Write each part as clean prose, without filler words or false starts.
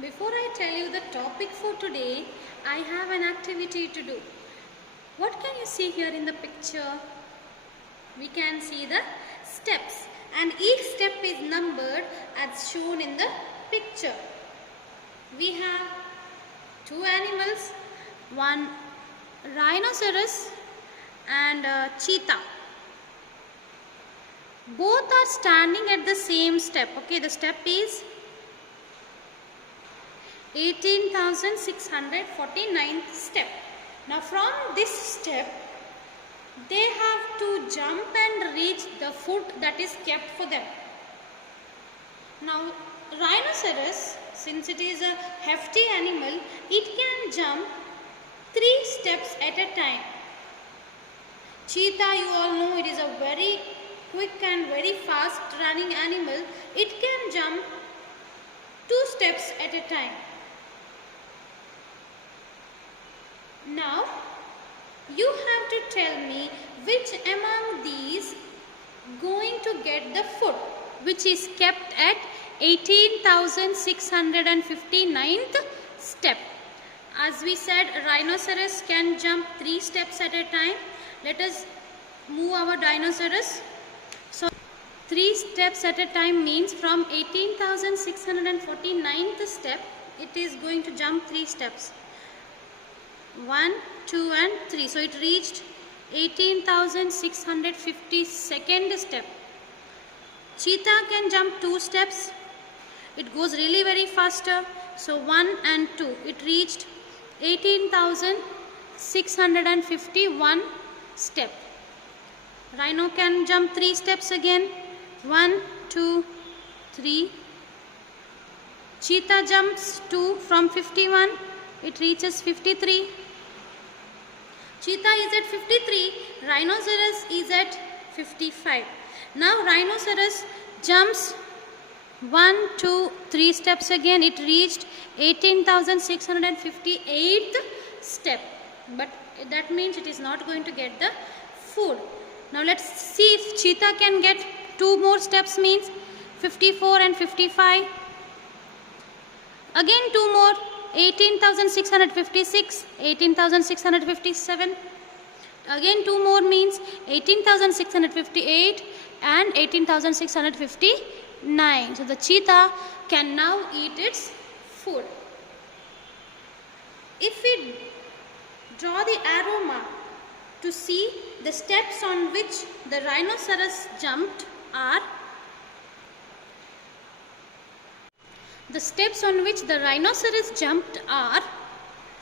Before I tell you the topic for today, I have an activity to do. What can you see here in the picture? We can see the steps, and each step is numbered as shown in the picture. We have two animals, one rhinoceros and a cheetah. Both are standing at the same step. Okay, the step is 18,649th step. Now from this step, they have to jump and reach the food that is kept for them. Now rhinoceros, since it is a hefty animal, it can jump 3 steps at a time. Cheetah, you all know, it is a very quick and very fast running animal. It can jump 2 steps at a time. Now you have to tell me which among these going to get the food which is kept at 18,659th step. As we said, rhinoceros can jump 3 steps at a time. Let us move our rhinoceros. So 3 steps at a time means from 18,649th step, it is going to jump 3 steps. 1, 2 and 3. So it reached 18,652nd step. Cheetah can jump 2 steps. It goes really very faster. So 1 and 2. It reached 18,651 step. Rhino can jump 3 steps again. 1, 2, 3. Cheetah jumps 2 from 51. It reaches 53. Cheetah is at 53. Rhinoceros is at 55. Now rhinoceros jumps 1, 2, 3 steps again. It reached 18,658th step. But that means it is not going to get the food. Now let's see if cheetah can get 2 more steps, means 54 and 55. Again 2 more. 18,656, 18,657. Again 2 more means 18,658 and 18,659. So the cheetah can now eat its food. If we draw the arrow mark to see the steps on which the rhinoceros jumped are, the steps on which the rhinoceros jumped are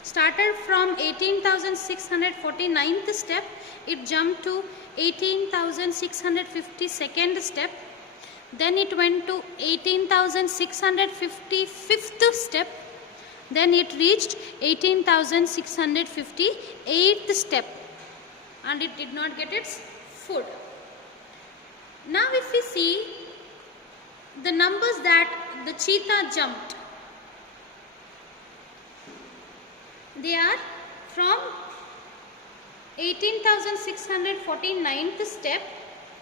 started from 18,649th step. It jumped to 18,652nd step. Then it went to 18,655th step. Then it reached 18,658th step. And it did not get its food. Now if we see the numbers that the cheetah jumped, they are from 18,649th step,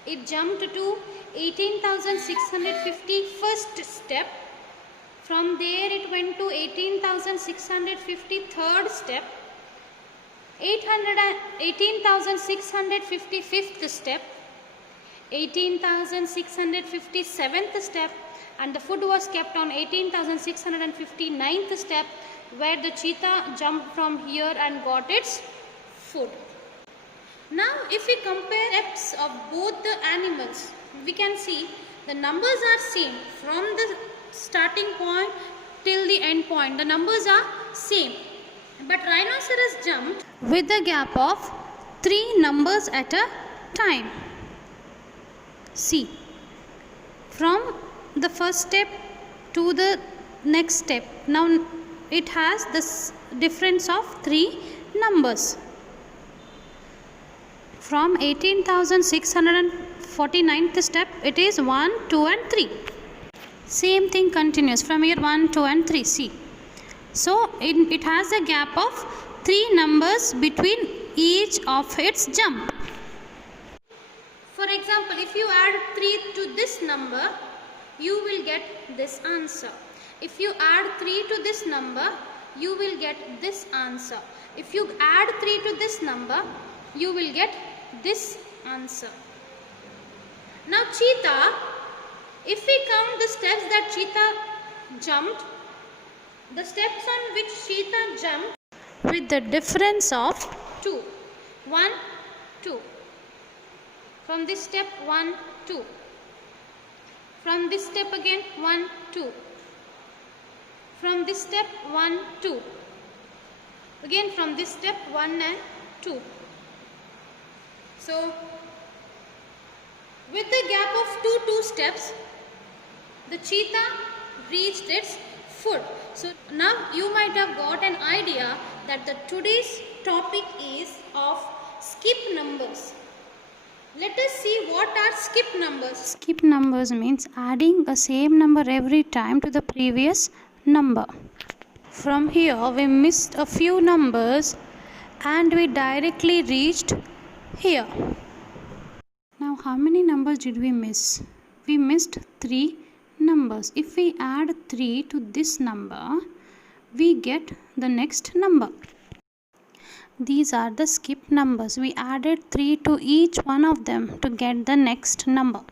it jumped to 18,651st step. From there it went to 18,653rd step, 18,655th step, 18,657th step, and the food was kept on 18,659th step, where the cheetah jumped from here and got its food. Now if we compare steps of both the animals, we can see the numbers are same from the starting point till the end point. The numbers are same, but rhinoceros jumped with a gap of 3 numbers at a time. See, from the first step to the next step, now it has this difference of 3 numbers. From 18,649th step, it is 1, 2 and 3. Same thing continues from here, 1, 2 and 3. See, so it has a gap of 3 numbers between each of its jump. For example, if you add 3 to this number, you will get this answer. If you add 3 to this number, you will get this answer. If you add 3 to this number, you will get this answer. Now cheetah, if we count the steps that cheetah jumped, the steps on which cheetah jumped with the difference of 2. 1, 2. From this step 1, 2. From this step again 1, 2. From this step 1, 2. Again from this step 1 and 2. So with the gap of 2 steps, the cheetah reached its food. So now you might have got an idea that the today's topic is of skip numbers. Let us see what are skip numbers. Skip numbers means adding a same number every time to the previous number. From here we missed a few numbers and we directly reached here. Now how many numbers did we miss? We missed 3 numbers. If we add 3 to this number, we get the next number. These are the skip numbers. We added 3 to each one of them to get the next number.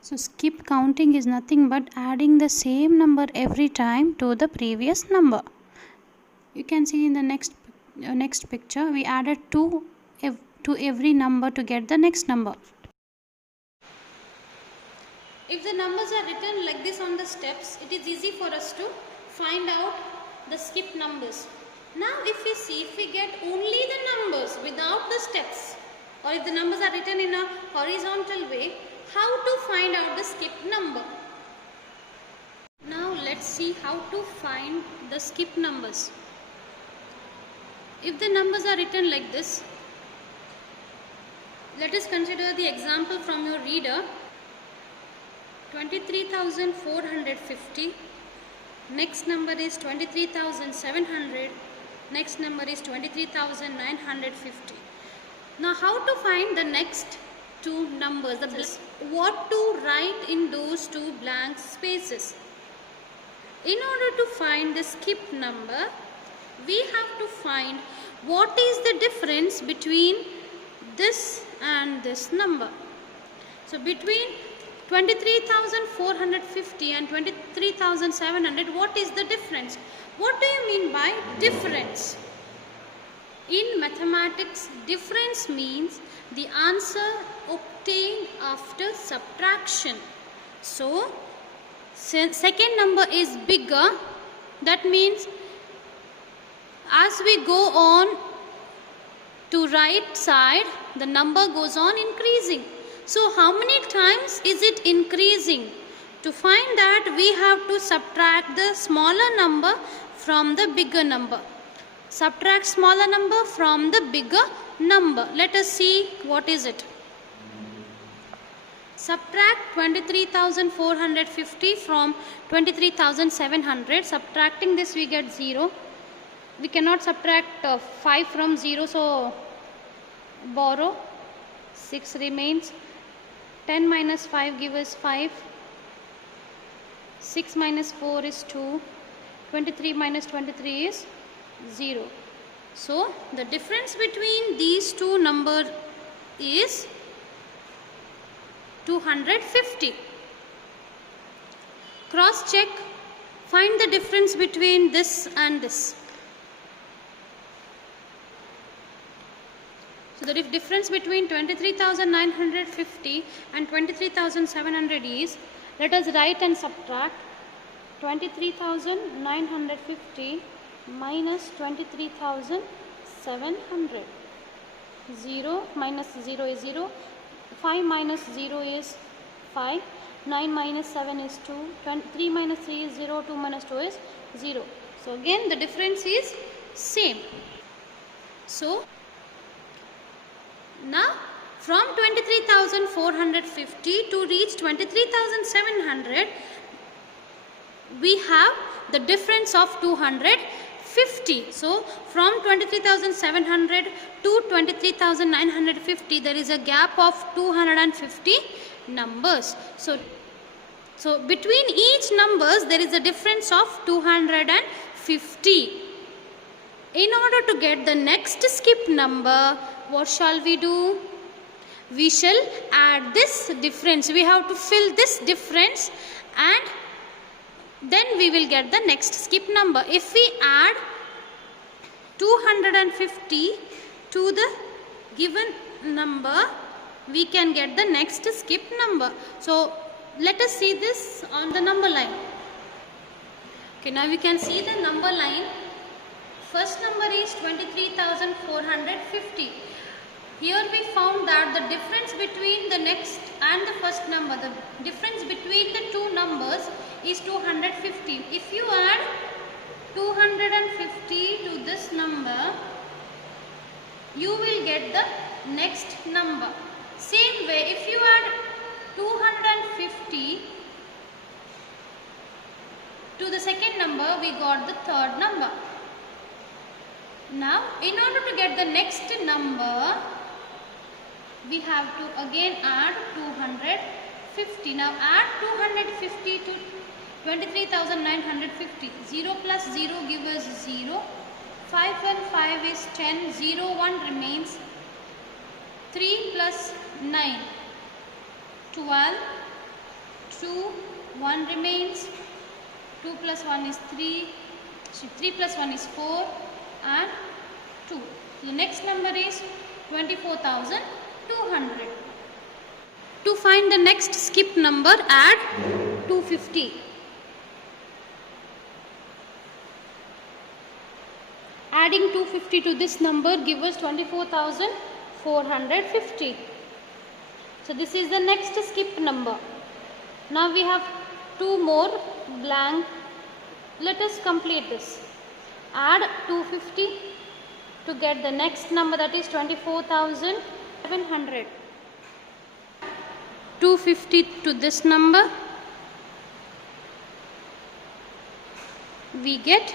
So skip counting is nothing but adding the same number every time to the previous number. You can see in the next picture, we added 2 to every number to get the next number. If the numbers are written like this on the steps, it is easy for us to find out the skip numbers. Now if we get only the numbers without the steps, or if the numbers are written in a horizontal way, how to find out the skip number? Now let's see how to find the skip numbers. If the numbers are written like this, let us consider the example from your reader. 23,450. Next number is 23,700. Next number is 23,950. Now how to find the next 2 numbers? What to write in those 2 blank spaces? In order to find the skip number, we have to find what is the difference between this and this number. So between 23,450 and 23,700, what is the difference? What do you mean by difference? In mathematics, difference means the answer obtained after subtraction. So, second number is bigger. That means as we go on to right side, the number goes on increasing. So how many times is it increasing? To find that, we have to subtract the smaller number from the bigger number. Subtract smaller number from the bigger number. Let us see what is it. Subtract 23,450 from 23,700. Subtracting this, we get 0. We cannot subtract 5 from 0, so borrow. 6 remains. 10 minus 5 gives us 5. 6 minus 4 is 2. 23 minus 23 is 0. So the difference between these 2 numbers is 250. Cross check. Find the difference between this and this. So the difference between 23,950 and 23,700 is, let us write and subtract. 23,950 minus 23,700. 0 minus 0 is 0. 5 minus 0 is 5. 9 minus 7 is 2. 3 minus 3 is 0. 2 minus 2 is 0. So again the difference is same. So now from 23,450 to reach 23,700, we have the difference of 250. So from 23,700 to 23,950, there is a gap of 250 numbers. So So between each numbers there is a difference of 250. In order to get the next skip number, what shall we do? We shall add this difference. We have to fill this difference and then we will get the next skip number. If we add 250 to the given number, we can get the next skip number. So let us see this on the number line. Okay, now we can see the number line. First number is 23,450. Here we found that the difference between the next and the first number, the difference between the two numbers is 250. If you add 250 to this number, you will get the next number. Same way, if you add 250 to the second number, we got the third number. Now, in order to get the next number, we have to again add 250. Now, add 250 to 23,950. 0 plus 0 gives us 0. 5 and 5 is 10. 0, 1 remains. 3 plus 9. 12. 2, 1 remains. 2 plus 1 is 3. So 3 plus 1 is 4. And 2. The next number is 24,200. To find the next skip number, add 250. Adding 250 to this number gives us 24,450. So this is the next skip number. Now we have two more blank. Let us complete this. Add 250 to get the next number, that is 24,700. 250 to this number, we get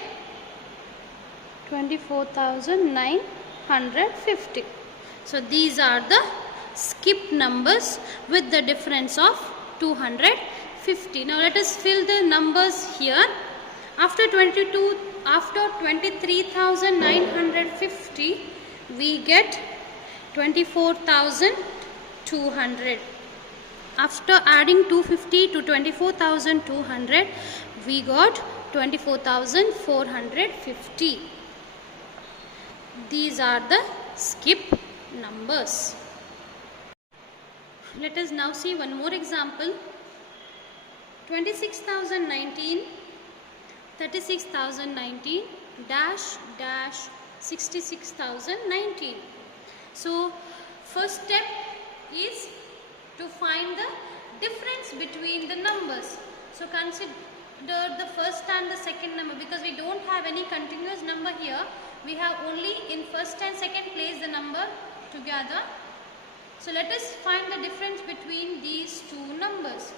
24,950. So these are the skip numbers with the difference of 250. Now let us fill the numbers here. After 23,950, we get 24,200. After adding 250 to 24,200, we got 24,450. These are the skip numbers. Let us now see one more example. 26,019, 36,019, dash dash 66,019. So first step is to find the difference between the numbers. So consider the first and the second number, because we don't have any continuous number here. We have only in first and second place the number together. So let us find the difference between these two numbers.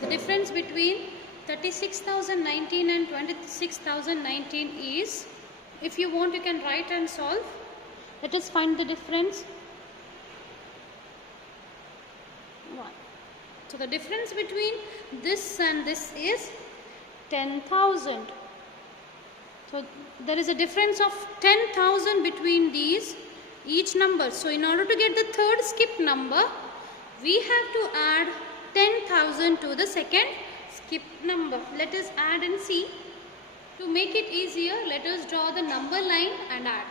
The difference between 36,019 and 26,019 is, if you want you can write and solve. Let us find the difference. 1. So the difference between this and this is 10,000. So there is a difference of 10,000 between these each number. So in order to get the third skip number, we have to add 10,000 to the second skip number. Let us add and see. To make it easier, let us draw the number line and add.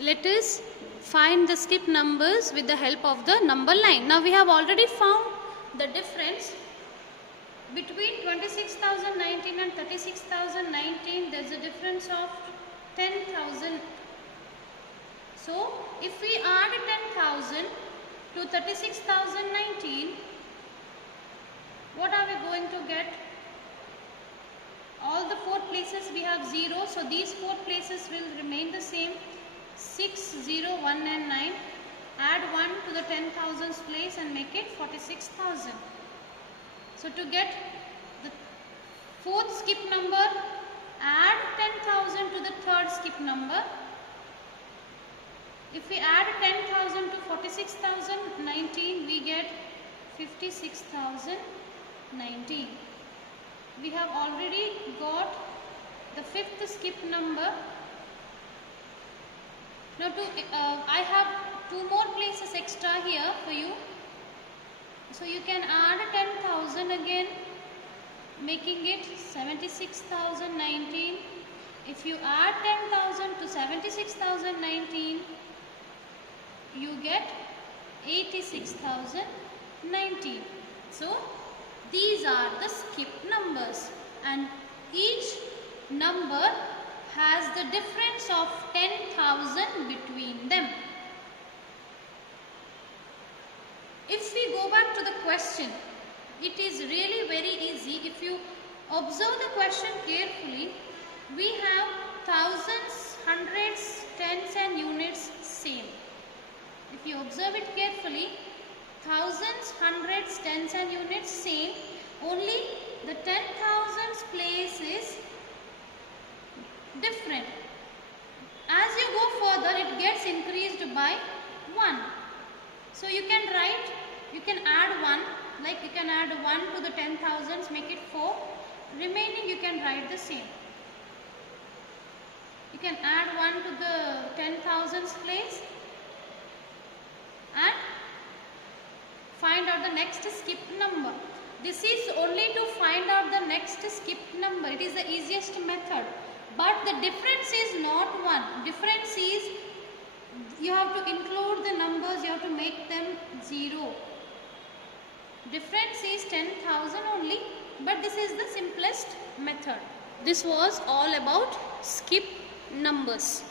Let us find the skip numbers with the help of the number line. Now we have already found the difference between 26,019 and 36,019. There is a difference of 10,000. So if we add 10,000 to 36,019, what are we going to get? All the four places we have 0, so these four places will remain the same. 6, 0, 1 and 9. Add 1 to the 10,000's place and make it 46,000. So to get the fourth skip number, add 10,000 to the third skip number. If we add 10,000 to 46,019, we get 56,019. We have already got the fifth skip number. Now I have two more places extra here for you. So you can add 10,000 again, making it 76,019. If you add 10,000 to 76,019, you get 86,019. So these are the skip numbers, and each number has the difference of 10,000 between them. If we go back to the question, it is really very easy. If you observe the question carefully, we have thousands, hundreds, tens and units same. If you observe it carefully, thousands, hundreds, tens and units same, only the 10,000s place is different. As you go further, it gets increased by 1. So you can write, you can add 1, like you can add 1 to the 10,000s, make it 4. Remaining you can write the same. You can add 1 to the 10,000s place and find out the next skip number. This is only to find out the next skip number. It is the easiest method. But the difference is not 1. Difference is you have to include the numbers, you have to make them 0. Difference is 10,000 only, but this is the simplest method. This was all about skip numbers.